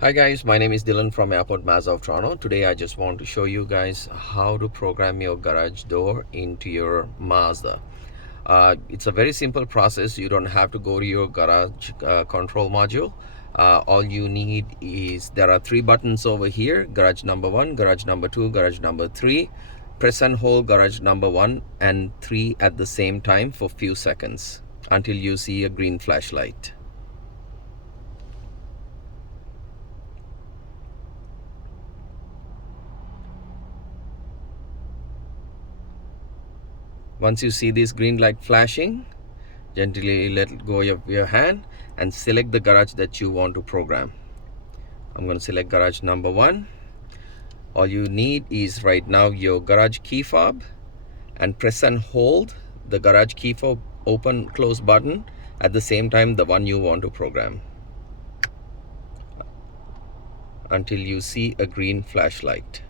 Hi guys, my name is Dylan from Airport Mazda of Toronto. Today I just want to show you guys how to program your garage door into your Mazda. It's a very simple process. You don't have to go to your garage control module. All you need is, there are three buttons over here: garage number 1, garage number 2, garage number 3. Press and hold garage number 1 and 3 at the same time for few seconds until you see a green flashlight. Once you see this green light flashing, gently let go of your hand and select the garage that you want to program. I'm going to select garage number 1. All you need is right now your garage key fob, and press and hold the garage key fob open close button at the same time the one you want to program until you see a green flashlight.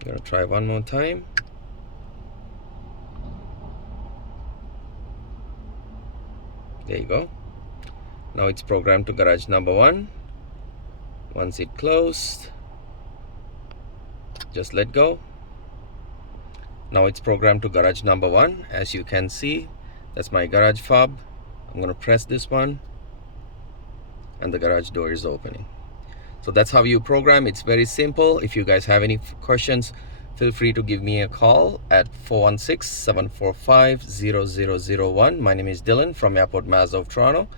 I'm going to try one more time. There you go. Now it's programmed to garage number 1. Once it closed, just let go. Now it's programmed to garage number 1. As you can see, that's my garage fob. I'm going to press this one and the garage door is opening. So that's how you program. It's very simple. If you guys have any questions, feel free to give me a call at 416-745-0001. My name is Dylan from Airport Mazda of Toronto.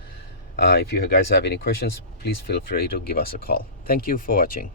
If you guys have any questions, please feel free to give us a call. Thank you for watching.